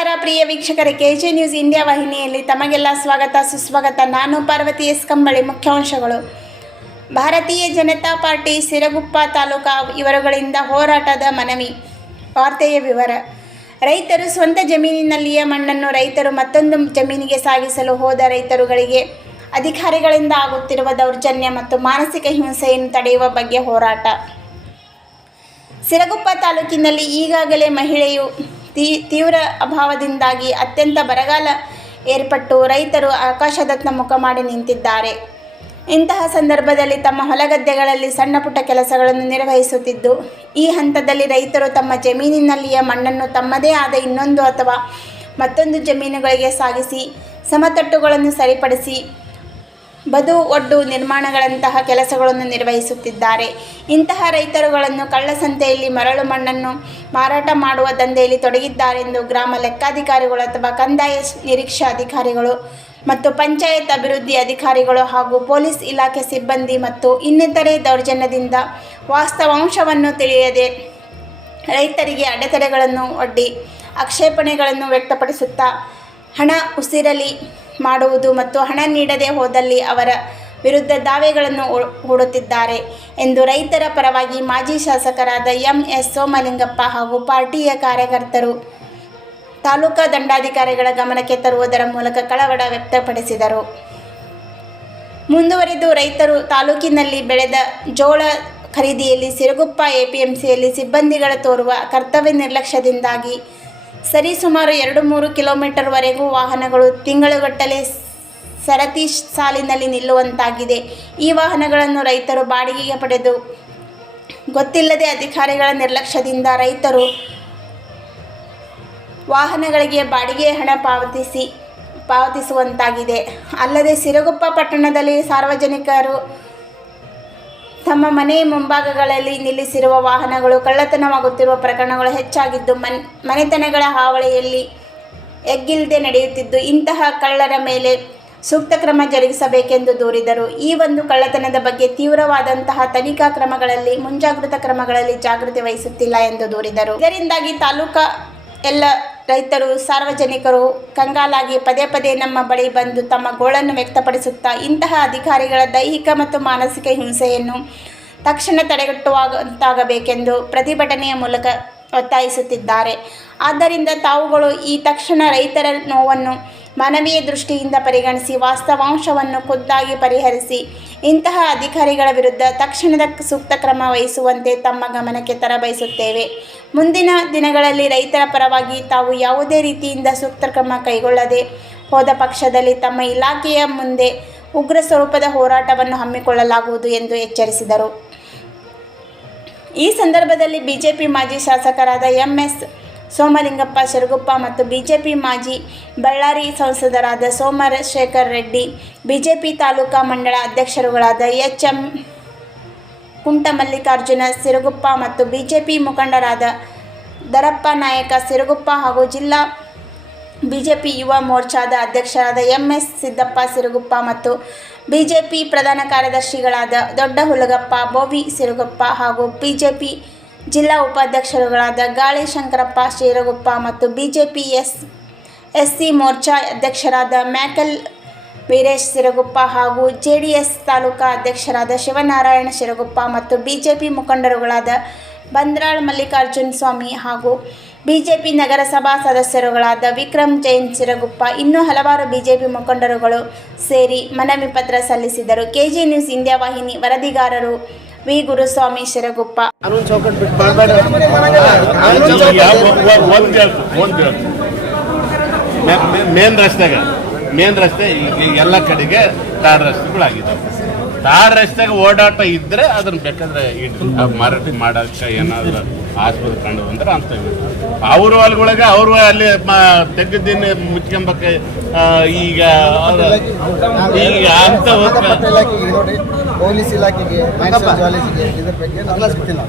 ನಮಸ್ಕಾರ. ಪ್ರಿಯ ವೀಕ್ಷಕರೇ K J news India ವಾಹಿನಿಯಲ್ಲಿ ತಮಗೆಲ್ಲ ಸ್ವಾಗತ, ಸುಸ್ವಾಗತ. ನಾನು ಪಾರ್ವತಿ ಎಸ್ ಕಂಬಳಿ, ಮುಖ್ಯಾಂಶಗಳು. ಭಾರತೀಯ ಜನತಾ ಪಾರ್ಟಿ, ಸಿರಗುಪ್ಪ ತಾಲೂಕಾ ಇವರುಗಳಿಂದ ಹೋರಾಟದ ಮನವಿ. ವಾರ್ತೆಯ ವಿವರ. ರೈತರು ಸ್ವಂತ ಜಮೀನಿನಲ್ಲಿಯ ಮಣ್ಣನ್ನು ರೈತರು ಮತ್ತೊಂದು ಜಮೀನಿಗೆ ಸಾಗಿಸಲು ಹೋದ ರೈತರುಗಳಿಗೆ ಅಧಿಕಾರಿಗಳಿಂದ ಆಗುತ್ತಿರುವ ದೌರ್ಜನ್ಯ ಮತ್ತು ಮಾನಸಿಕ ಹಿಂಸೆಯನ್ನು ತಡೆಯುವ ಬಗ್ಗೆ ಹೋರಾಟ. ಸಿರಗುಪ್ಪ ತಾಲೂಕಿನಲ್ಲಿ ಈಗಾಗಲೇ ಮಹಿಳೆಯು ತೀ, ತೀವ್ರ ಅಭಾವದಿಂದಾಗಿ ಅತ್ಯಂತ ಬರಗಾಲ ಏರ್ಪಟ್ಟು ರೈತರು ಆಕಾಶದತ್ತ ಮುಖ ಮಾಡಿ ನಿಂತಿದ್ದಾರೆ. ಇಂತಹ ಸಂದರ್ಭದಲ್ಲಿ ತಮ್ಮ ಹೊಲಗದ್ದೆಗಳಲ್ಲಿ ಸಣ್ಣ ಪುಟ್ಟ ಕೆಲಸಗಳನ್ನು ನಿರ್ವಹಿಸುತ್ತಿದ್ದು, ಈ ಹಂತದಲ್ಲಿ ರೈತರು ತಮ್ಮ ಜಮೀನಿನಲ್ಲಿಯ ಮಣ್ಣನ್ನು ತಮ್ಮದೇ ಆದ ಇನ್ನೊಂದು ಅಥವಾ ಮತ್ತೊಂದು ಜಮೀನುಗಳಿಗೆ ಸಾಗಿಸಿ, ಸಮತಟ್ಟುಗಳನ್ನು ಸರಿಪಡಿಸಿ ಬದು ಒಡ್ಡು ನಿರ್ಮಾಣಗಳಂತಹ ಕೆಲಸಗಳನ್ನು ನಿರ್ವಹಿಸುತ್ತಿದ್ದಾರೆ. ಇಂತಹ ರೈತರುಗಳನ್ನು ಕಳ್ಳಸಂತೆಯಲ್ಲಿ ಮರಳು ಮಣ್ಣನ್ನು ಮಾರಾಟ ಮಾಡುವ ದಂಧೆಯಲ್ಲಿ ತೊಡಗಿದ್ದಾರೆಂದು ಗ್ರಾಮ ಲೆಕ್ಕಾಧಿಕಾರಿಗಳು ಅಥವಾ ಕಂದಾಯ ನಿರೀಕ್ಷಾ ಅಧಿಕಾರಿಗಳು ಮತ್ತು ಪಂಚಾಯತ್ ಅಭಿವೃದ್ಧಿ ಅಧಿಕಾರಿಗಳು ಹಾಗೂ ಪೊಲೀಸ್ ಇಲಾಖೆ ಸಿಬ್ಬಂದಿ ಮತ್ತು ಇನ್ನಿತರೆ ದೌರ್ಜನ್ಯದಿಂದ ವಾಸ್ತವಾಂಶವನ್ನು ತಿಳಿಯದೆ ರೈತರಿಗೆ ಅಡೆತಡೆಗಳನ್ನು ಒಡ್ಡಿ ಆಕ್ಷೇಪಣೆಗಳನ್ನು ವ್ಯಕ್ತಪಡಿಸುತ್ತಾ ಹಣ ಉಸಿರಲಿ ಮಾಡುವುದು ಮತ್ತು ಹಣ ನೀಡದೆ ಹೋದಲ್ಲಿ ಅವರ ವಿರುದ್ಧ ದಾವೆಗಳನ್ನು ಹೂಡುತ್ತಿದ್ದಾರೆ ಎಂದು ರೈತರ ಪರವಾಗಿ ಮಾಜಿ ಶಾಸಕರಾದ ಎಂ ಎಸ್ ಸೋಮಲಿಂಗಪ್ಪ ಹಾಗೂ ಪಾರ್ಟಿಯ ಕಾರ್ಯಕರ್ತರು ತಾಲೂಕಾ ದಂಡಾಧಿಕಾರಿಗಳ ಗಮನಕ್ಕೆ ತರುವುದರ ಮೂಲಕ ಕಳವಳ ವ್ಯಕ್ತಪಡಿಸಿದರು. ಮುಂದುವರಿದು ರೈತರು ತಾಲೂಕಿನಲ್ಲಿ ಬೆಳೆದ ಜೋಳ ಖರೀದಿಯಲ್ಲಿ ಸಿರುಗುಪ್ಪ ಎಪಿಎಂಸಿಯಲ್ಲಿ ಸಿಬ್ಬಂದಿಗಳ ತೋರುವ ಕರ್ತವ್ಯ ನಿರ್ಲಕ್ಷ್ಯದಿಂದಾಗಿ ಸರಿಸುಮಾರು ಎರಡು ಮೂರು ಕಿಲೋಮೀಟರ್ವರೆಗೂ ವಾಹನಗಳು ತಿಂಗಳುಗಟ್ಟಲೆ ಸರತಿ ಸಾಲಿನಲ್ಲಿ ನಿಲ್ಲುವಂತಾಗಿದೆ. ಈ ವಾಹನಗಳನ್ನು ರೈತರು ಬಾಡಿಗೆಗೆ ಪಡೆದು ಗೊತ್ತಿಲ್ಲದೆ ಅಧಿಕಾರಿಗಳ ನಿರ್ಲಕ್ಷ್ಯದಿಂದ ರೈತರು ವಾಹನಗಳಿಗೆ ಬಾಡಿಗೆ ಹಣ ಪಾವತಿಸಿ, ಪಾವತಿಸುವಂತಾಗಿದೆ. ಅಲ್ಲದೆ ಸಿರಗುಪ್ಪ ಪಟ್ಟಣದಲ್ಲಿ ಸಾರ್ವಜನಿಕರು ತಮ್ಮ ಮನೆ ಮುಂಭಾಗಗಳಲ್ಲಿ ನಿಲ್ಲಿಸಿರುವ ವಾಹನಗಳು ಕಳ್ಳತನವಾಗುತ್ತಿರುವ ಪ್ರಕರಣಗಳು ಹೆಚ್ಚಾಗಿದ್ದು ಮನ್, ಮನೆತನಗಳ ಹಾವಳಿಯಲ್ಲಿ ಎಗ್ಗಿಲ್ಲದೆ ನಡೆಯುತ್ತಿದ್ದು ಇಂತಹ ಕಳ್ಳರ ಮೇಲೆ ಸೂಕ್ತ ಕ್ರಮ ಜರುಗಿಸಬೇಕೆಂದು ದೂರಿದರು. ಈ ಒಂದು ಕಳ್ಳತನದ ಬಗ್ಗೆ ತೀವ್ರವಾದಂತಹ ತನಿಖಾ ಕ್ರಮಗಳಲ್ಲಿ ಮುಂಜಾಗೃತ ಕ್ರಮಗಳಲ್ಲಿ ಜಾಗೃತಿ ವಹಿಸುತ್ತಿಲ್ಲ ಎಂದು ದೂರಿದರು. ಇದರಿಂದಾಗಿ ತಾಲೂಕಾ ಎಲ್ಲ ರೈತರು, ಸಾರ್ವಜನಿಕರು ಕಂಗಾಲಾಗಿ ಪದೇ ಪದೇ ನಮ್ಮ ಬಳಿ ಬಂದು ತಮ್ಮ ಗೋಳನ್ನು ವ್ಯಕ್ತಪಡಿಸುತ್ತಾ ಇಂತಹ ಅಧಿಕಾರಿಗಳ ದೈಹಿಕ ಮತ್ತು ಮಾನಸಿಕ ಹಿಂಸೆಯನ್ನು ತಕ್ಷಣ ತಡೆಗಟ್ಟುವಂತಾಗಬೇಕೆಂದು ಪ್ರತಿಭಟನೆಯ ಮೂಲಕ ಒತ್ತಾಯಿಸುತ್ತಿದ್ದಾರೆ. ಆದ್ದರಿಂದ ತಾವುಗಳು ಈ ತಕ್ಷಣ ರೈತರ ನೋವನ್ನು ಮಾನವೀಯ ದೃಷ್ಟಿಯಿಂದ ಪರಿಗಣಿಸಿ ವಾಸ್ತವಾಂಶವನ್ನು ಖುದ್ದಾಗಿ ಪರಿಹರಿಸಿ. ಇಂತಹ ಅಧಿಕಾರಿಗಳ ವಿರುದ್ಧ ತಕ್ಷಣದ ಸೂಕ್ತ ಕ್ರಮ ವಹಿಸುವಂತೆ ತಮ್ಮ ಗಮನಕ್ಕೆ ತರಬಯಸುತ್ತೇವೆ. ಮುಂದಿನ ದಿನಗಳಲ್ಲಿ ರೈತರ ಪರವಾಗಿ ತಾವು ಯಾವುದೇ ರೀತಿಯಿಂದ ಸೂಕ್ತ ಕ್ರಮ ಕೈಗೊಳ್ಳದೆ ಹೋದ ಪಕ್ಷದಲ್ಲಿ ತಮ್ಮ ಇಲಾಖೆಯ ಮುಂದೆ ಉಗ್ರ ಸ್ವರೂಪದ ಹೋರಾಟವನ್ನು ಹಮ್ಮಿಕೊಳ್ಳಲಾಗುವುದು ಎಂದು ಎಚ್ಚರಿಸಿದರು. ಈ ಸಂದರ್ಭದಲ್ಲಿ ಬಿಜೆಪಿ ಮಾಜಿ ಶಾಸಕರಾದ ಎಂ ಎಸ್ ಸೋಮಲಿಂಗಪ್ಪ, ಶಿರಗುಪ್ಪ ಮತ್ತು ಬಿಜೆಪಿ ಮಾಜಿ ಬಳ್ಳಾರಿ ಸಂಸದರಾದ ಸೋಮಶೇಖರ್ ರೆಡ್ಡಿ, ಬಿಜೆಪಿ ತಾಲೂಕಾ ಮಂಡಳ ಅಧ್ಯಕ್ಷರುಗಳಾದ ಎಚ್ ಎಂ ಕುಂಟಮಲ್ಲಿಕಾರ್ಜುನ ಸಿರುಗುಪ್ಪ ಮತ್ತು ಬಿಜೆಪಿ ಮುಖಂಡರಾದ ದರಪ್ಪ ನಾಯಕ ಸಿರುಗುಪ್ಪ ಹಾಗೂ ಜಿಲ್ಲಾ ಬಿಜೆಪಿ ಯುವ ಮೋರ್ಚಾದ ಅಧ್ಯಕ್ಷರಾದ ಎಂ ಎಸ್ ಸಿದ್ದಪ್ಪ ಸಿರುಗುಪ್ಪ ಮತ್ತು ಬಿಜೆಪಿ ಪ್ರಧಾನ ಕಾರ್ಯದರ್ಶಿಗಳಾದ ದೊಡ್ಡ ಹುಲಗಪ್ಪ ಬೋವಿ ಸಿರುಗಪ್ಪ ಹಾಗೂ ಬಿಜೆಪಿ ಜಿಲ್ಲಾ ಉಪಾಧ್ಯಕ್ಷರುಗಳಾದ ಗಾಳಿ ಶಂಕರಪ್ಪ ಶಿರಗುಪ್ಪ ಮತ್ತು BJP S S C Morcha ಅಧ್ಯಕ್ಷರಾದ ಮ್ಯಾಕಲ್ ವೀರೇಶ್ ಸಿರಗುಪ್ಪ ಹಾಗೂ ಜೆ ಡಿ ಎಸ್ ತಾಲೂಕಾ ಅಧ್ಯಕ್ಷರಾದ ಶಿವನಾರಾಯಣ ಶಿರಗುಪ್ಪ ಮತ್ತು ಬಿಜೆಪಿ ಮುಖಂಡರುಗಳಾದ ಬಂದ್ರಾಳ್ ಮಲ್ಲಿಕಾರ್ಜುನ್ ಸ್ವಾಮಿ ಹಾಗೂ ಬಿಜೆಪಿ ನಗರಸಭಾ ಸದಸ್ಯರುಗಳಾದ ವಿಕ್ರಮ್ ಜೈನ್ ಸಿರಗುಪ್ಪ ಇನ್ನೂ ಹಲವಾರು ಬಿಜೆಪಿ ಮುಖಂಡರುಗಳು ಸೇರಿ ಮನವಿ ಪತ್ರ ಸಲ್ಲಿಸಿದರು. ಕೆಜಿ ನ್ಯೂಸ್ ಇಂಡಿಯಾ ವಾಹಿನಿ ವರದಿಗಾರರು ವಿ. ಗುರುಸ್ವಾಮಿ ಶಿರಗುಪ್ಪ. ಕಾನೂನು ಚೌಕಟ್ ಬಿಟ್ಟು ಮಾಡಬೇಡ ಮೇನ್ ರಸ್ತೆಗೆ ಮೇನ್ ರಸ್ತೆ ಈಗ ಎಲ್ಲ ಕಡೆಗೆ ತಾಡ್ ರಸ್ತೆಗಳಾಗಿದ್ದಾವೆ. ತಾಡ್ ರಸ್ತೆಗೆ ಓಡಾಟ ಇದ್ರೆ ಅದನ್ನ ಬೇಕಾದ್ರೆ ಮಾರಾಟ ಮಾಡಕ್ಕೆ ಏನಾದ್ರು ಆಸ್ಪತ್ರೆ ಕಂಡು ಬಂದ್ರೆ ಅಂತ ಅವ್ರ ಹೊಲ್ಗೊಳಗೆ ಅವರು ಅಲ್ಲಿ ಮ- ತೆಗೆದಿನ ಮುಚ್ಕೊಂಬಕ್ಕೆ ಈಗ ಈಗ ಅಂತ ಪೊಲೀಸ್ ಇಲಾಖೆಗೆ ಮೈಸೂರು ಕಾಲೇಜಿಗೆ ಇದ್ರ ಬಗ್ಗೆ ಗೊತ್ತಿಲ್ಲ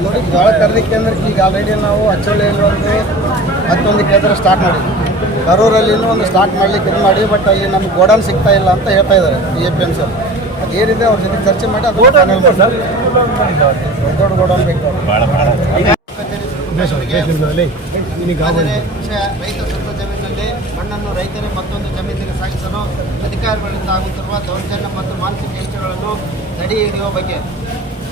ನೋಡಿ ಜೋಳ ತರಲಿಕ್ಕೆ ಅಂದ್ರೆ ಈಗ ಆಲ್ರೆಡಿ ನಾವು ಅಚ್ಚೋಳಿಯಲ್ಲಿ ಒಂದು ಮತ್ತೊಂದು ಕೇಂದ್ರ ಸ್ಟಾರ್ಟ್ ಮಾಡಿದ್ವಿ. ಕರೂರಲ್ಲಿ ಒಂದು ಸ್ಟಾರ್ಟ್ ಮಾಡ್ಲಿಕ್ಕೆ ಇದು ಮಾಡಿ ಬಟ್ ಅಲ್ಲಿ ನಮ್ಗೆ ಗೋಡನ್ ಸಿಗ್ತಾ ಇಲ್ಲ ಅಂತ ಹೇಳ್ತಾ ಇದ್ದಾರೆ B A P M sir ಅದು ಏನಿದೆ ಅವ್ರ ಜೊತೆ ಚರ್ಚೆ ಮಾಡಿ ಅದು. ದೊಡ್ಡ ದೊಡ್ಡ ಗೋಡನ್ ಬೇಕು ಭಾಳ ಕಚೇರಿ ಆದರೆ ವಿಷಯ ರೈತ ಸ್ವಂತ ಜಮೀನಿನಲ್ಲಿ ಮಣ್ಣನ್ನು ರೈತರೇ ಮತ್ತೊಂದು ಜಮೀನಿಗೆ ಸಾಗಿಸಲು ಅಧಿಕಾರಿಗಳಿಂದ ಆಗುತ್ತಿರುವ ದೌರ್ಜನ್ಯ ಮತ್ತು ಮಾನಸಿಕ ಇಷ್ಟಗಳನ್ನು ತಡೆ ಹಿಡಿಯುವ ಬಗ್ಗೆ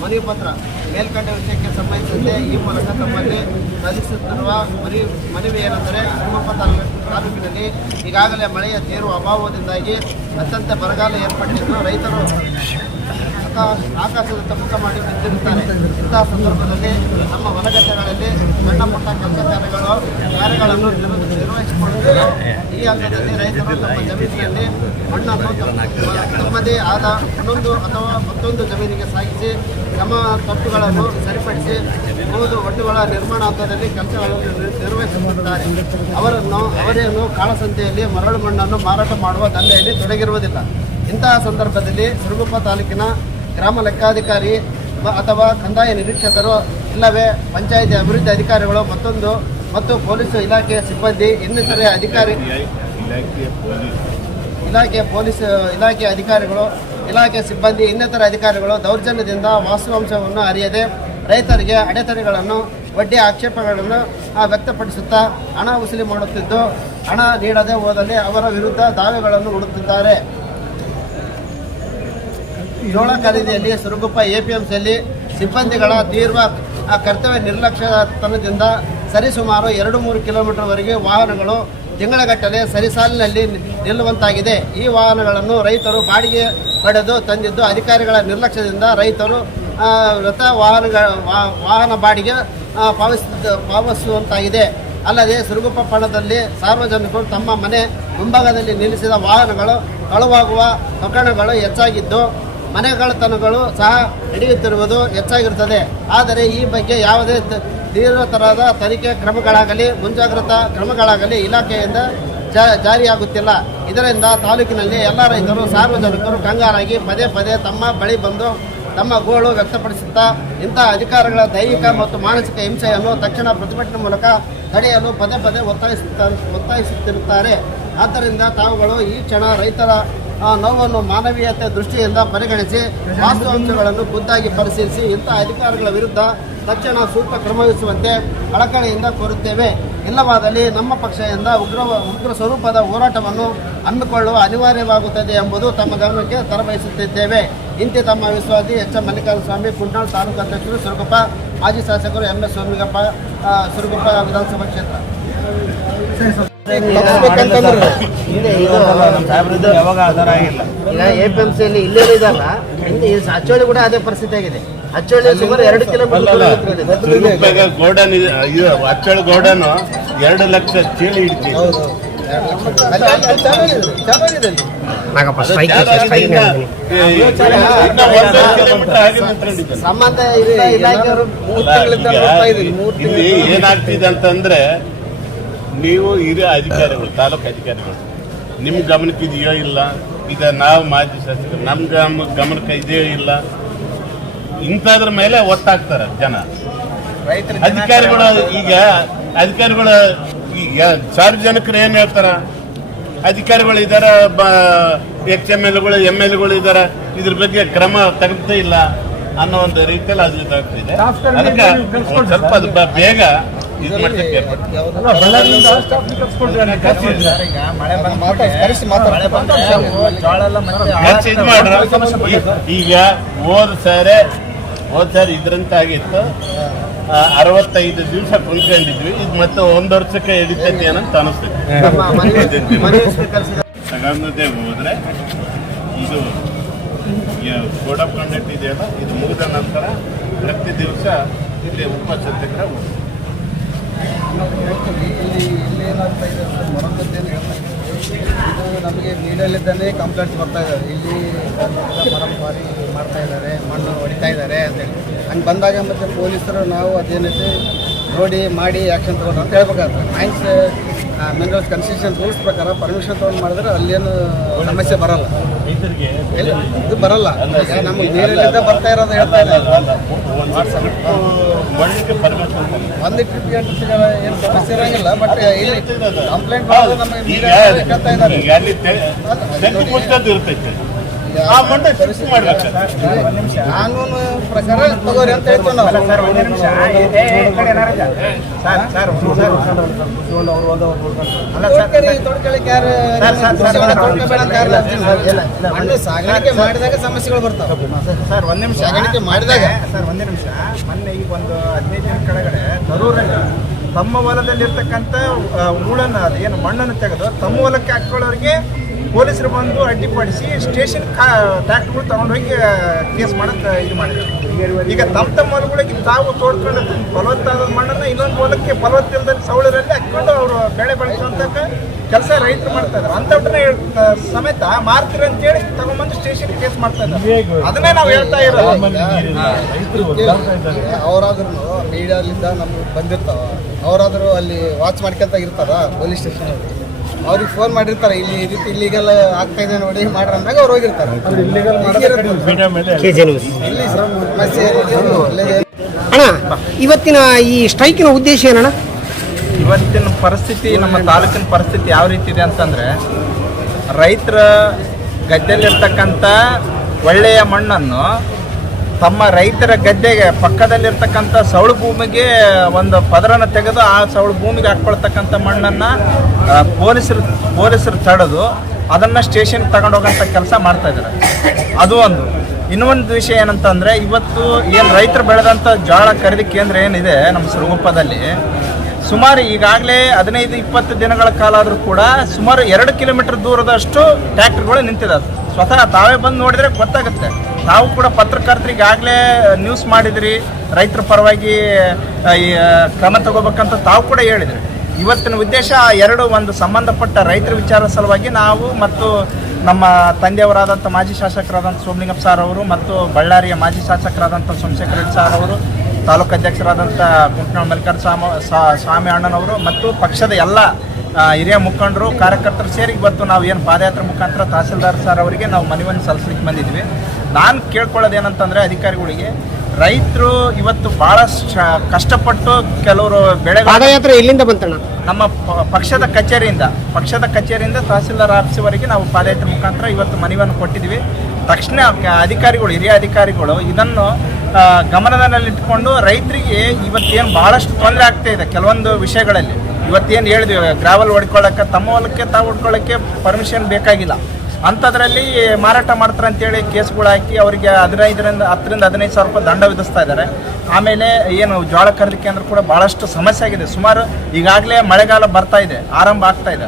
ಮನವಿ ಪತ್ರ ಮೇಲ್ಕಂಡ ವಿಷಯಕ್ಕೆ ಸಂಬಂಧಿಸಿದಂತೆ ಈ ಮೂಲಕ ತಮ್ಮಲ್ಲಿ ಸಲ್ಲಿಸುತ್ತಿರುವ ಮನವಿ ಮನವಿ ಏನೆಂದರೆ ಹನುಮಪ್ಪ ತಾಲೂ- ತಾಲೂಕಿನಲ್ಲಿ ಈಗಾಗಲೇ ಮಳೆಯ ತೀರುವ ಅಭಾವದಿಂದಾಗಿ ಅತ್ಯಂತ ಬರಗಾಲ ಏರ್ಪಟ್ಟಿದ್ದು ರೈತರು ಆಕಾ- ಆಕಾಶದತ್ತ ಮುಖ ಮಾಡಿ ಬಿದ್ದಿರುತ್ತಾರೆ. ಇಂತಹ ಸಂದರ್ಭದಲ್ಲಿ ನಮ್ಮ ಹೊಲಗದ್ದೆಗಳಲ್ಲಿ ಸಣ್ಣ ಪುಟ್ಟ ಕೆಲಸ ಕಾರ್ಯಗಳು, ಕಾರ್ಯಗಳನ್ನು ನಿರ್ವಹಿಸಿಕೊಳ್ಳುತ್ತೇವೆ ಈ ಹಂತದಲ್ಲಿ ರೈತರು ತಮ್ಮ ಜಮೀನಿನಲ್ಲಿ ಮಣ್ಣನ್ನು ತಮ್ಮ- ತಮ್ಮದೇ ಆದ ಇನ್ನೊಂದು ಅಥವಾ ಮತ್ತೊಂದು ಜಮೀನಿಗೆ ಸಾಗಿಸಿ ತಮ್ಮ ತಪ್ಪುಗಳನ್ನು ಸರಿಪಡಿಸಿ ಮೂರು ಒಟ್ಟುಗಳ ನಿರ್ಮಾಣ ಹಂತದಲ್ಲಿ ಕೆಲಸಗಳನ್ನು ನಿರ್ವಹಿಸಿಕೊಳ್ಳುತ್ತಾರೆ ಅವರನ್ನು ಅವರೇನು ಕಾಳಸಂತೆಯಲ್ಲಿ ಮರಳು ಮಣ್ಣನ್ನು ಮಾರಾಟ ಮಾಡುವ ದಂಧೆಯಲ್ಲಿ ತೊಡಗಿರುವುದಿಲ್ಲ. ಇಂತಹ ಸಂದರ್ಭದಲ್ಲಿ ಸಿರುಗುಪ್ಪ ತಾಲೂಕಿನ ಗ್ರಾಮ ಲೆಕ್ಕಾಧಿಕಾರಿ ಅಥವಾ ಕಂದಾಯ ನಿರೀಕ್ಷಕರು ಇಲ್ಲವೇ ಪಂಚಾಯಿತಿ ಅಭಿವೃದ್ಧಿ ಅಧಿಕಾರಿಗಳು ಮತ್ತೊಂದು ಮತ್ತು ಪೊಲೀಸ್ ಇಲಾಖೆಯ ಸಿಬ್ಬಂದಿ ಇನ್ನಿತರೆ ಅಧಿಕಾರಿ ಇಲಾಖೆಯ ಪೊಲೀಸ್. ಇಲಾಖೆಯ ಅಧಿಕಾರಿಗಳು ಇಲಾಖೆ ಸಿಬ್ಬಂದಿ ಇನ್ನಿತರ ಅಧಿಕಾರಿಗಳು ದೌರ್ಜನ್ಯದಿಂದ ವಾಸ್ತವಾಂಶವನ್ನು ಅರಿಯದೆ ರೈತರಿಗೆ ಅಡೆತಡೆಗಳನ್ನು ವಡ್ಡಿ ಆಕ್ಷೇಪಗಳನ್ನು ವ್ಯಕ್ತಪಡಿಸುತ್ತಾ ಹಣ ವಸೂಲಿ ಮಾಡುತ್ತಿದ್ದು ಹಣ ನೀಡದೆ ಹೋದಲ್ಲಿ ಅವರ ವಿರುದ್ಧ ದಾವೆಗಳನ್ನು ಹೂಡುತ್ತಿದ್ದಾರೆ. ಜೋಳ ಖರೀದಿಯಲ್ಲಿ ಸುರಗುಪ್ಪ ಸಿಯಲ್ಲಿ ಸಿಬ್ಬಂದಿಗಳ ಆ, ಕರ್ತವ್ಯ ನಿರ್ಲಕ್ಷ್ಯತನದಿಂದ ಸರಿಸುಮಾರು ಎರಡು ಮೂರು ಕಿಲೋಮೀಟರ್ವರೆಗೆ ವಾಹನಗಳು ತಿಂಗಳಗಟ್ಟಲೆ ಸರಿಸಾಲಿನಲ್ಲಿ ನಿಲ್ಲುವಂತಾಗಿದೆ. ಈ ವಾಹನಗಳನ್ನು ರೈತರು ಬಾಡಿಗೆ ಪಡೆದು ತಂದಿದ್ದು ಅಧಿಕಾರಿಗಳ ನಿರ್ಲಕ್ಷ್ಯದಿಂದ ರೈತರು ವೃತ ವಾಹನಗಳ ವಾಹನ ಬಾಡಿಗೆ ಪಾವಿಸ ಪಾವತಿಸ ಪಾವತಿಸುವಂತಾಗಿದೆ ಅಲ್ಲದೆ ಸುರುಗುಪ್ಪ ಪಣದಲ್ಲಿ ಸಾರ್ವಜನಿಕರು ತಮ್ಮ ಮನೆ ಮುಂಭಾಗದಲ್ಲಿ ನಿಲ್ಲಿಸಿದ ವಾಹನಗಳು ಕಳುವಾಗುವ ಪ್ರಕರಣಗಳು ಹೆಚ್ಚಾಗಿದ್ದು ಮನೆಗಳತನಗಳು ಸಹ ನಡೆಯುತ್ತಿರುವುದು ಹೆಚ್ಚಾಗಿರುತ್ತದೆ. ಆದರೆ ಈ ಬಗ್ಗೆ ಯಾವುದೇ ತೀವ್ರತರದ ತನಿಖೆ ಕ್ರಮಗಳಾಗಲಿ, ಮುಂಜಾಗ್ರತಾ ಕ್ರಮಗಳಾಗಲಿ ಇಲಾಖೆಯಿಂದ ಜಾರಿಯಾಗುತ್ತಿಲ್ಲ. ಇದರಿಂದ ತಾಲೂಕಿನಲ್ಲಿ ಎಲ್ಲ ರೈತರು, ಸಾರ್ವಜನಿಕರು ಕಂಗಾರಾಗಿ ಪದೇ ಪದೇ ತಮ್ಮ ಬಳಿ ಬಂದು ತಮ್ಮ ಗೋಳು ವ್ಯಕ್ತಪಡಿಸುತ್ತಾ ಇಂತಹ ಅಧಿಕಾರಿಗಳ ದೈಹಿಕ ಮತ್ತು ಮಾನಸಿಕ ಹಿಂಸೆಯನ್ನು ತಕ್ಷಣ ಪ್ರತಿಭಟನೆ ಮೂಲಕ ತಡೆಯಲು ಪದೇ ಪದೇ ಒತ್ತಾಯಿಸುತ್ತಾ, ಒತ್ತಾಯಿಸುತ್ತಿರುತ್ತಾರೆ. ಆದ್ದರಿಂದ ತಾವುಗಳು ಈ ಕ್ಷಣ ರೈತರ ನೋವನ್ನು ಮಾನವೀಯತೆ ದೃಷ್ಟಿಯಿಂದ ಪರಿಗಣಿಸಿ ವಾಸ್ತವಾಂಶಗಳನ್ನು ಖುದ್ದಾಗಿ ಪರಿಶೀಲಿಸಿ, ಇಂಥ ಅಧಿಕಾರಿಗಳ ವಿರುದ್ಧ ತಕ್ಷಣ ಸೂಕ್ತ ಕ್ರಮವಹಿಸುವಂತೆ ಕಳಕಳಿಯಿಂದ ಕೋರುತ್ತೇವೆ. ಇಲ್ಲವಾದಲ್ಲಿ ನಮ್ಮ ಪಕ್ಷದಿಂದ ಉಗ್ರ ಉಗ್ರ ಸ್ವರೂಪದ ಹೋರಾಟವನ್ನು ಹಮ್ಮಿಕೊಳ್ಳುವ ಅನಿವಾರ್ಯವಾಗುತ್ತದೆ ಎಂಬುದು ತಮ್ಮ ಗಮನಕ್ಕೆ ತರಬಯಸುತ್ತಿದ್ದೇವೆ ಇಂತಿ ತಮ್ಮ ವಿಶ್ವಾಸಿ ಎಚ್ ಎಂ ಮಲ್ಲಿಕಾರ್ಜುನ ಸ್ವಾಮಿ ಕುಂಟಾಳ್ ತಾಲೂಕು ಅಧ್ಯಕ್ಷರು ಸುರಗುಪ್ಪ, ಮಾಜಿ ಶಾಸಕರು ಎಂ ಎಸ್ ಸೋಮಿಗಪ್ಪ ಸುರಗುಪ್ಪ ವಿಧಾನಸಭಾ ಕ್ಷೇತ್ರ. ಇದೆ ಇದು ಇದು ಯಾವಾಗ ಆಧಾರ ಆಗಿಲ್ಲ. ಈಗ ಎ ಪಿ ಇಲ್ಲೇ ಇದಲ್ಲ ಹಚ್ಚೋಳಿ ಕೂಡ ಅದೇ ಪರಿಸ್ಥಿತಿ ಆಗಿದೆ. ಹಚ್ಚೋಳಿ ಸುಮಾರು ಎರಡು ಕಿಲೋಮೀಟರ್ ಗೋಡನ್ ಅಚ್ಚಳ ಗೋಡನ್ ಎರಡು ಲಕ್ಷ ಚೀಳಿ ಇಡ್ತೀವಿ. ಸಂಬಂಧ ಇಲ್ಲ ಇಲಾಖೆಯವರು ಮೂರು ತಿಂಗಳಿಂದ ನೋಡ್ತಾ ಇದ್ದೀನಿ, ಮೂರು ಇಲ್ಲಿ ಏನಾಗ್ತಿದೆ ಅಂತಂದ್ರೆ ನೀವು ಹಿರಿಯ ಅಧಿಕಾರಿಗಳು ತಾಲೂಕು ಅಧಿಕಾರಿಗಳು ನಿಮ್ಮ ಗಮನಕ್ಕೆ ಇದೆಯೋ ಇಲ್ಲ ಈಗ ನಾವು ಮಾಜಿ ಶಾಸಕರು ನಮ್ಮ ಗಮ ಗಮನಕ್ಕೆ ಇದೆಯೋ ಇಲ್ಲ ಇಂಥದ್ರ ಮೇಲೆ ಒಟ್ಟಾಗ್ತಾರೆ ಜನ. ಅಧಿಕಾರಿಗಳು ಈಗ ಅಧಿಕಾರಿಗಳು ಈಗ ಸಾರ್ವಜನಿಕರು ಏನು ಹೇಳ್ತಾರ? ಅಧಿಕಾರಿಗಳು ಇದಾರ ಎಚ್ ಎಂ ಎಲ್ಗಳು ಎಂ ಎಲ್ಗಳು ಇದಾರ ಇದ್ರ ಬಗ್ಗೆ ಕ್ರಮ ತೆಗೆದೇ ಇಲ್ಲ ಅನ್ನೋ ಒಂದು ರೀತಿಯಲ್ಲಿ ಅದು ಇದಾಗ್ತಿದೆ ಅದಕ್ಕೆ ಸ್ವಲ್ಪ ಅದು ಬ- ಬೇಗ ಈಗ ಹೋದ ಸಾರೆ ಹೋದ್ ಸಾರಿ ಇದ್ರಂತ ಆಗಿತ್ತು ಅರವತ್ತೈದು ದಿವಸ ಕುಂತ್ಕೊಂಡಿದ್ವಿ. ಇದು ಮತ್ತೆ ಒಂದ್ ವರ್ಷಕ್ಕೆ ಹಿಡಿತೈತಿ ಅಂತ ಅನಿಸ್ತೈತಿ. ಸಗನ್ನದೇ ಹೋದ್ರೆ ಇದು. ಕೋಡ್ ಆಫ್ ಕಂಡಕ್ಟ್ ಇದೆಯಲ್ಲ ಇದು ಮುಗಿದ ನಂತರ ಪ್ರತಿ ದಿವಸ ಇಲ್ಲಿ ಹೋಗ್ತೀವಿ. ಇಲ್ಲಿ ಇಲ್ಲಿ ಏನಾಗ್ತಾ ಇದೆ ಅಂದ್ರೆ ಮರಕದ್ದೇನು ಹೇಳ್ತಾ. ಇದು ನಮಗೆ ಮೀಡಿಯಲ್ಲಿದ್ದಾನೆ ಕಂಪ್ಲೇಂಟ್ಸ್ ಬರ್ತಾ ಇದ್ದಾರೆ ಇಲ್ಲಿ ಮರ ಮಾರಿ ಮಾಡ್ತಾ ಇದ್ದಾರೆ ಮಣ್ಣು ಹೊಡಿತಾ ಇದ್ದಾರೆ ಅಂತೇಳಿ ಹಂಗೆ ಬಂದಾಗ ಮತ್ತೆ ಪೊಲೀಸರು ನಾವು ಅದೇನೈತೆ ನೋಡಿ ಮಾಡಿ ಆ್ಯಕ್ಷನ್ ತೊಗೊಂಡು ಅಂತ ಹೇಳ್ಬೇಕಾಗ್ತದೆ ಮೈನ್ಸ್ ಮಿನರಲ್ಸ್ ಕನ್ಸ್ಟ್ರಕ್ಷನ್ ರೂಲ್ಸ್ ಪ್ರಕಾರ ಪರ್ಮಿಷನ್ ತೊಗೊಂಡು ಮಾಡಿದ್ರೆ ಅಲ್ಲೇನು ಸಮಸ್ಯೆ ಬರಲ್ಲ? ಇದು ಬರಲ್ಲ. ನಮ್ಗೆ ನೀರಲ್ಲಿದ್ದ ಬರ್ತಾ ಇರೋದು ಹೇಳ್ತಾ ಇಲ್ಲ ಒಂದು ಟ್ರಿಪ್ ಎಂಟು ಸಿಗಲ್ಲ ಏನು ಸಮಸ್ಯೆ ಇರೋಂಗಿಲ್ಲ ಬಟ್ ಇಲ್ಲಿ ಕಂಪ್ಲೇಂಟ್ ಮಾಡಿದ್ರೆ ನಮಗೆ ನೀರು ಕೇಳ್ತಾ ಇದ್ದಾರೆ. ಆ ಮಾಡ್ಬೇಕು. ಕಾನೂನು ಪ್ರಕಾರ ತಗೋರಿ ಅಂತ ಹೇಳ್ತೀವಿ ನಾವು ಸರ್ ಒಂದೇ ನಿಮಿಷ? ಸರ್ ಸರ್ ಅಲ್ಲ ಸಾಗಾಣಿಕೆ ಮಾಡಿದಾಗ ಸಮಸ್ಯೆಗಳು ಬರ್ತಾವೆ. ಸರ್ ಒಂದ್ ನಿಮಿಷ. ಸಾಗಾಣಿಕೆ ಮಾಡಿದಾಗ. ಸರ್ ಒಂದೇ ನಿಮಿಷ. ಮೊನ್ನೆ ಈಗ ಒಂದು ಹದಿನೈದು ದಿನ ಕೆಳಗಡೆ ತರೂರಾಗ ತಮ್ಮ ಹೊಲದಲ್ಲಿರ್ತಕ್ಕಂಥ ಹೂಳನ್ನು ಹೂಳನ್ನ ಅದೇನು ಮಣ್ಣನ್ನು ತೆಗೆದು ತಮ್ಮ ಹೊಲಕ್ಕೆ ಹಾಕೊಳ್ಳೋರಿಗೆ ಪೊಲೀಸರು ಬಂದು ಅಡ್ಡಿಪಡಿಸಿ ಸ್ಟೇಷನ್ ಟ್ಯಾಕ್ಟ್ಗಳು ತಗೊಂಡೋಗಿ ಕೇಸ್ ಮಾಡಕ್ ಇದು ಮಾಡಿದ್ರು. ಈಗ ತಮ್ಮ ತಮ್ಮ ಹೊಲಗಳಿಗೆ ತಾವು ತೋಡ್ಕೊಂಡು ಫಲವತ್ತಾದ ಮಣ್ಣನ್ನು ಇನ್ನೊಂದು ಹೊಲಕ್ಕೆ ಫಲವತ್ತಿಲ್ಲದಲ್ಲಿ ಸವಳರಲ್ಲಿ ಹಾಕೊಂಡು ಅವರು ಬೆಳೆ ಬೆಳೆಸುವಂತ ಕೆಲಸ ರೈತರು ಮಾಡ್ತಾ ಇದ್ದಾರೆ ಅಂಥವ್ರನ್ನ ಸಮೇತ ಮಾರ್ತೀರಿ ಅಂತೇಳಿ ತಗೊಂಡ್ಬಂದು ಸ್ಟೇಷನ್ ಕೇಸ್ ಮಾಡ್ತಾ ಇದ್ದಾರೆ ಅದನ್ನೇ ನಾವು ಹೇಳ್ತಾ ಇರೋದು. ಅವರಾದ್ರೂ ಮೀಡಿಯಾಲಿಂದ ನಮ್ಗೆ ಬಂದಿರ್ತಾವ. ಅವರಾದ್ರೂ ಅಲ್ಲಿ ವಾಚ್ ಮಾಡ್ಕೊಂತ ಇರ್ತಾರ? ಪೊಲೀಸ್ ಸ್ಟೇಷನ್ ಅವ್ರಿಗೆ ಫೋನ್ ಮಾಡಿರ್ತಾರೆ ಇಲ್ಲಿ ಈ ರೀತಿ ಇಲ್ಲಿಗೆಲ್ಲ ಆಗ್ತಾ ಇದೆ ನೋಡಿ ಮಾಡ್ರಿ ಅಂದಾಗ ಅವ್ರು ಹೋಗಿರ್ತಾರೆ. ಅಣ್ಣ ಇವತ್ತಿನ ಈ ಸ್ಟ್ರೈಕಿನ ಉದ್ದೇಶ ಏನಣ್ಣ? ಇವತ್ತಿನ ಪರಿಸ್ಥಿತಿ ನಮ್ಮ ತಾಲೂಕಿನ ಪರಿಸ್ಥಿತಿ ಯಾವ ರೀತಿ ಇದೆ ಅಂತಂದ್ರೆ ರೈತರ ಗದ್ದೆಯಲ್ಲಿರ್ತಕ್ಕಂಥ ಒಳ್ಳೆಯ ಮಣ್ಣನ್ನು ತಮ್ಮ ರೈತರ ಗದ್ದೆಗೆ ಪಕ್ಕದಲ್ಲಿರ್ತಕ್ಕಂಥ ಸೌಳು ಭೂಮಿಗೆ ಒಂದು ಪದರನ ತೆಗೆದು ಆ ಸೌಳು ಭೂಮಿಗೆ ಹಾಕ್ಕೊಳ್ತಕ್ಕಂಥ ಮಣ್ಣನ್ನು ಪೊಲೀಸರು ಪೊಲೀಸರು ತಡೆದು ಅದನ್ನು ಸ್ಟೇಷನ್ಗೆ ತಗೊಂಡೋಗೋಂಥ ಕೆಲಸ ಮಾಡ್ತಾ ಇದ್ದಾರೆ. ಅದು ಒಂದು. ಇನ್ನೊಂದು ವಿಷಯ ಏನಂತಂದರೆ, ಇವತ್ತು ಏನು ರೈತರು ಬೆಳೆದಂಥ ಜೋಳ ಖರೀದಿ ಕೇಂದ್ರ ಏನಿದೆ ನಮ್ಮ ಸುರಗುಪ್ಪದಲ್ಲಿ ಸುಮಾರು ಈಗಾಗಲೇ ಹದಿನೈದು, ಇಪ್ಪತ್ತು ದಿನಗಳ ಕಾಲ ಆದರೂ ಕೂಡ ಸುಮಾರು ಎರಡು ಕಿಲೋಮೀಟರ್ ದೂರದಷ್ಟು ಟ್ರ್ಯಾಕ್ಟರ್ಗಳು ನಿಂತಿದ್ದಾವೆ ಸ್ವತಃ ತಾವೇ ಬಂದು ನೋಡಿದರೆ ಗೊತ್ತಾಗುತ್ತೆ. ತಾವು ಕೂಡ ಪತ್ರಕರ್ತರಿಗೆ ಆಗಲೇ ನ್ಯೂಸ್ ಮಾಡಿದ್ರಿ. ರೈತರ ಪರವಾಗಿ ಕ್ರಮ ತಗೋಬೇಕಂತ ತಾವು ಕೂಡ ಹೇಳಿದ್ರಿ. ಇವತ್ತಿನ ಉದ್ದೇಶ ಆ ಎರಡು ಒಂದು ಸಂಬಂಧಪಟ್ಟ ರೈತರ ವಿಚಾರ ಸಲುವಾಗಿ ನಾವು ಮತ್ತು ನಮ್ಮ ತಂದೆಯವರಾದಂಥ ಮಾಜಿ ಶಾಸಕರಾದಂಥ ಸೋಮಲಿಂಗಪ್ಪ ಸಾರ್ ಅವರು ಮತ್ತು ಬಳ್ಳಾರಿಯ ಮಾಜಿ ಶಾಸಕರಾದಂಥ ಸೋಮಶೇಖರ ರೆಡ್ಡಿ ಸಾರ್ ಅವರು ತಾಲೂಕು ಅಧ್ಯಕ್ಷರಾದಂಥ ಕುಂಟನಾಳ್ ಮಲ್ಲಿಕಾರ್ ಸ್ವಾಮ ಸ್ವಾ- ಸ್ವಾಮಿ ಅಣ್ಣನವರು ಮತ್ತು ಪಕ್ಷದ ಎಲ್ಲ ಹಿರಿಯ ಮುಖಂಡರು ಕಾರ್ಯಕರ್ತರು ಸೇರಿ ಇವತ್ತು ನಾವು ಏನು ಪಾದಯಾತ್ರೆ ಮುಖಾಂತರ ತಹಸೀಲ್ದಾರ್ ಸರ್ ಅವರಿಗೆ ನಾವು ಮನವಿಯನ್ನು ಸಲ್ಲಿಸಲಿಕ್ಕೆ ಬಂದಿದ್ವಿ. ನಾನು ಕೇಳ್ಕೊಳ್ಳೋದು ಏನಂತಂದರೆ ಅಧಿಕಾರಿಗಳಿಗೆ ರೈತರು ಇವತ್ತು ಭಾಳ ಕಷ್ಟಪಟ್ಟು ಕೆಲವರು ಬೆಳೆ ಪಾದಯಾತ್ರೆ ಇಲ್ಲಿಂದ ಬಂತಣ್ಣ? ನಮ್ಮ ಪಕ್ಷದ ಕಚೇರಿಯಿಂದ ಪಕ್ಷದ ಕಚೇರಿಯಿಂದ ತಹಸೀಲ್ದಾರ್ ಆಫೀಸ್ವರೆಗೆ ನಾವು ಪಾದಯಾತ್ರೆ ಮುಖಾಂತರ ಇವತ್ತು ಮನವಿಯನ್ನು ಕೊಟ್ಟಿದ್ದೀವಿ ತಕ್ಷಣ ಅಧಿಕಾರಿಗಳು ಹಿರಿಯ ಅಧಿಕಾರಿಗಳು ಇದನ್ನು ಗಮನದಲ್ಲಿಟ್ಟುಕೊಂಡು ರೈತರಿಗೆ ಇವತ್ತೇನು ಭಾಳಷ್ಟು ತೊಂದರೆ ಆಗ್ತಾ ಇದೆ ಕೆಲವೊಂದು ವಿಷಯಗಳಲ್ಲಿ. ಇವತ್ತೇನು ಹೇಳಿದ್ವಿ ಗ್ರಾವಲ್ ಹೊಡ್ಕೊಳ್ಳೋಕ್ಕೆ ತಮ್ಮ ಹೊಲಕ್ಕೆ ತಾವು ಹೊಡ್ಕೊಳ್ಳೋಕ್ಕೆ ಪರ್ಮಿಷನ್ ಬೇಕಾಗಿಲ್ಲ. ಅಂಥದ್ರಲ್ಲಿ ಮಾರಾಟ ಮಾಡ್ತಾರೆ ಅಂತೇಳಿ ಕೇಸ್ಗಳು ಹಾಕಿ ಅವರಿಗೆ ಹದಿನೈದರಿಂದ, ಹತ್ತರಿಂದ ಹದಿನೈದು ಸಾವಿರ ರೂಪಾಯಿ ದಂಡ ವಿಧಿಸ್ತಾ ಇದ್ದಾರೆ. ಆಮೇಲೆ ಏನು ಜೋಳ ಖರೀದಿ ಕೇಂದ್ರ ಕೂಡ ಭಾಳಷ್ಟು ಸಮಸ್ಯೆ ಆಗಿದೆ. ಸುಮಾರು ಈಗಾಗಲೇ ಮಳೆಗಾಲ ಬರ್ತಾ ಇದೆ, ಆರಂಭ ಆಗ್ತಾ ಇದೆ.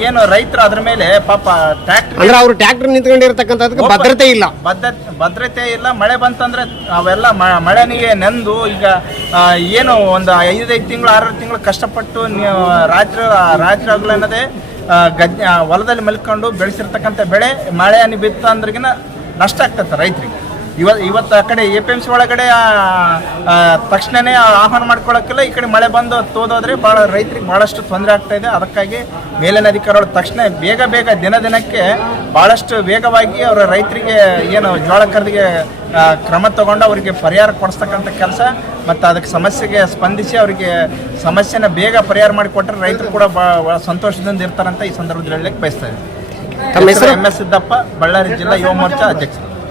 ಏನು ರೈತರು ಅದ್ರ ಮೇಲೆ ಪಾಪ ಟ್ರಾಕ್ಟರ್ ಅಂದ್ರೆ ಅವ್ರು ಟ್ರ್ಯಾಕ್ಟರ್ ನಿಂತ್ಕೊಂಡಿರ್ತಕ್ಕಂಥದಕ್ಕೆ ಭದ್ರತೆ ಇಲ್ಲ. ಭದ್ರ ಭದ್ರತೆ ಇಲ್ಲ. ಮಳೆ ಬಂತಂದ್ರೆ ಅವೆಲ್ಲ ಮ- ಮಳೆನಿಗೆ ನೆಂದು ಈಗ ಏನು ಒಂದು ಐದೈದು ತಿಂಗಳು ಆರಾರು ತಿಂಗಳು ಕಷ್ಟಪಟ್ಟು ರಾತ್ರಿ ರಾತ್ರಿ ಹಗಲನ್ನದೇ ಗದ್ದೆ ಹೊಲದಲ್ಲಿ ಮಲ್ಕೊಂಡು ಬೆಳೆಸಿರ್ತಕ್ಕಂಥ ಬೆಳೆ ಮಳೆ ಬಿತ್ತು ಅಂದ್ರಿಗಿನ ನಷ್ಟ ಆಗ್ತದೆ ರೈತರಿಗೆ. ಇವತ್ತು ಇವತ್ತು ಆ ಕಡೆ ಎ ಪಿ ಎಂ ಸಿ ಒಳಗಡೆ ತಕ್ಷಣನೇ ಆಹ್ವಾನ ಮಾಡ್ಕೊಳ್ಳೋಕ್ಕಿಲ್ಲ ಈ ಕಡೆ ಮಳೆ ಬಂದು ತೋದೋದ್ರೆ ಭಾಳ ರೈತರಿಗೆ ಭಾಳಷ್ಟು ತೊಂದರೆ ಆಗ್ತಾ ಇದೆ. ಅದಕ್ಕಾಗಿ ಮೇಲಿನ ಅಧಿಕಾರಿಗಳು ತಕ್ಷಣ ಬೇಗ ಬೇಗ ದಿನ ದಿನಕ್ಕೆ ಭಾಳಷ್ಟು ವೇಗವಾಗಿ ಅವರ ರೈತರಿಗೆ ಏನು ಜೋಳ ಖರೀದಿಗೆ ಕ್ರಮ ತಗೊಂಡು ಅವರಿಗೆ ಪರಿಹಾರ ಕೊಡಿಸ್ತಕ್ಕಂಥ ಕೆಲಸ ಮತ್ತು ಅದಕ್ಕೆ ಸಮಸ್ಯೆಗೆ ಸ್ಪಂದಿಸಿ ಅವರಿಗೆ ಸಮಸ್ಯೆನ ಬೇಗ ಪರಿಹಾರ ಮಾಡಿಕೊಟ್ರೆ ರೈತರು ಕೂಡ ಭಾಳ ಸಂತೋಷದಿಂದ ಇರ್ತಾರಂತ ಈ ಸಂದರ್ಭದಲ್ಲಿ ಹೇಳಲಿಕ್ಕೆ ಬಯಸ್ತಾ ಇದ್ದೀನಿ? ಎಂ ಎಸ್ ಸಿದ್ದಪ್ಪ ಬಳ್ಳಾರಿ ಜಿಲ್ಲಾ ಯುವ ಮೋರ್ಚಾ ಅಧ್ಯಕ್ಷರು.